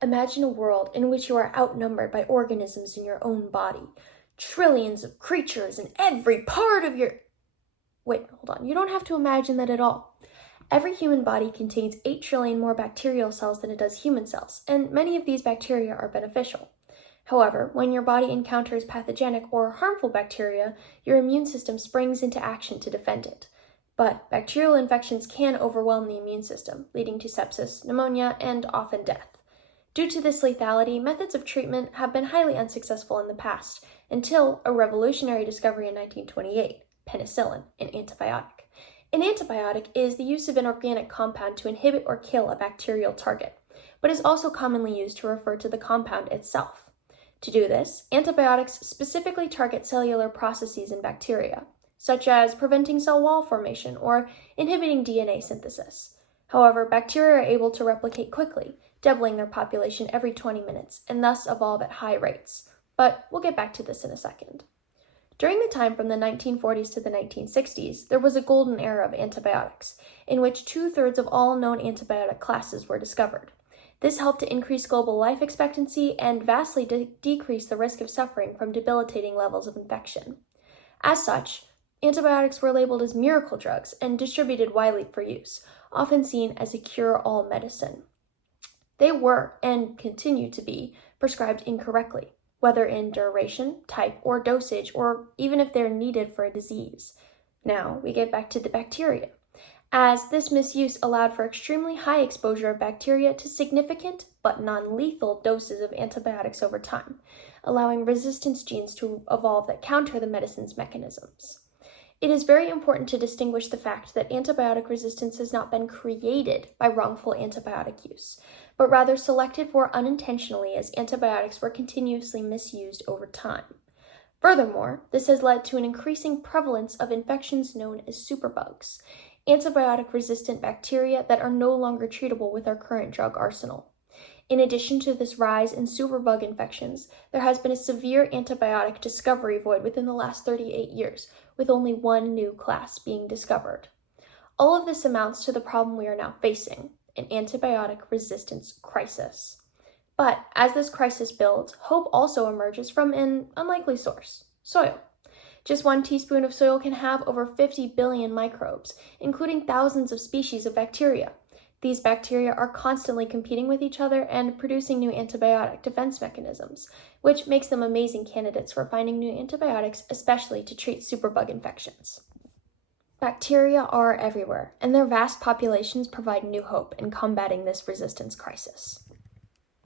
Imagine a world in which you are outnumbered by organisms in your own body. Trillions of creatures in every part of your... Wait, hold on. You don't have to imagine that at all. Every human body contains 8 trillion more bacterial cells than it does human cells, and many of these bacteria are beneficial. However, when your body encounters pathogenic or harmful bacteria, your immune system springs into action to defend it. But bacterial infections can overwhelm the immune system, leading to sepsis, pneumonia, and often death. Due to this lethality, methods of treatment have been highly unsuccessful in the past, until a revolutionary discovery in 1928, penicillin, an antibiotic. An antibiotic is the use of an organic compound to inhibit or kill a bacterial target, but is also commonly used to refer to the compound itself. To do this, antibiotics specifically target cellular processes in bacteria, such as preventing cell wall formation or inhibiting DNA synthesis. However, bacteria are able to replicate quickly, doubling their population every 20 minutes, and thus evolve at high rates. But we'll get back to this in a second. During the time from the 1940s to the 1960s, there was a golden era of antibiotics, in which 2/3 of all known antibiotic classes were discovered. This helped to increase global life expectancy and vastly decrease the risk of suffering from debilitating levels of infection. As such, antibiotics were labeled as miracle drugs and distributed widely for use, often seen as a cure-all medicine. They were, and continue to be, prescribed incorrectly, whether in duration, type, or dosage, or even if they're needed for a disease. Now, we get back to the bacteria, as this misuse allowed for extremely high exposure of bacteria to significant but non-lethal doses of antibiotics over time, allowing resistance genes to evolve that counter the medicine's mechanisms. It is very important to distinguish the fact that antibiotic resistance has not been created by wrongful antibiotic use, but rather selected for unintentionally as antibiotics were continuously misused over time. Furthermore, this has led to an increasing prevalence of infections known as superbugs, antibiotic-resistant bacteria that are no longer treatable with our current drug arsenal. In addition to this rise in superbug infections, there has been a severe antibiotic discovery void within the last 38 years, with only one new class being discovered. All of this amounts to the problem we are now facing, an antibiotic resistance crisis. But as this crisis builds, hope also emerges from an unlikely source: soil. Just 1 teaspoon of soil can have over 50 billion microbes, including thousands of species of bacteria. These bacteria are constantly competing with each other and producing new antibiotic defense mechanisms, which makes them amazing candidates for finding new antibiotics, especially to treat superbug infections. Bacteria are everywhere, and their vast populations provide new hope in combating this resistance crisis.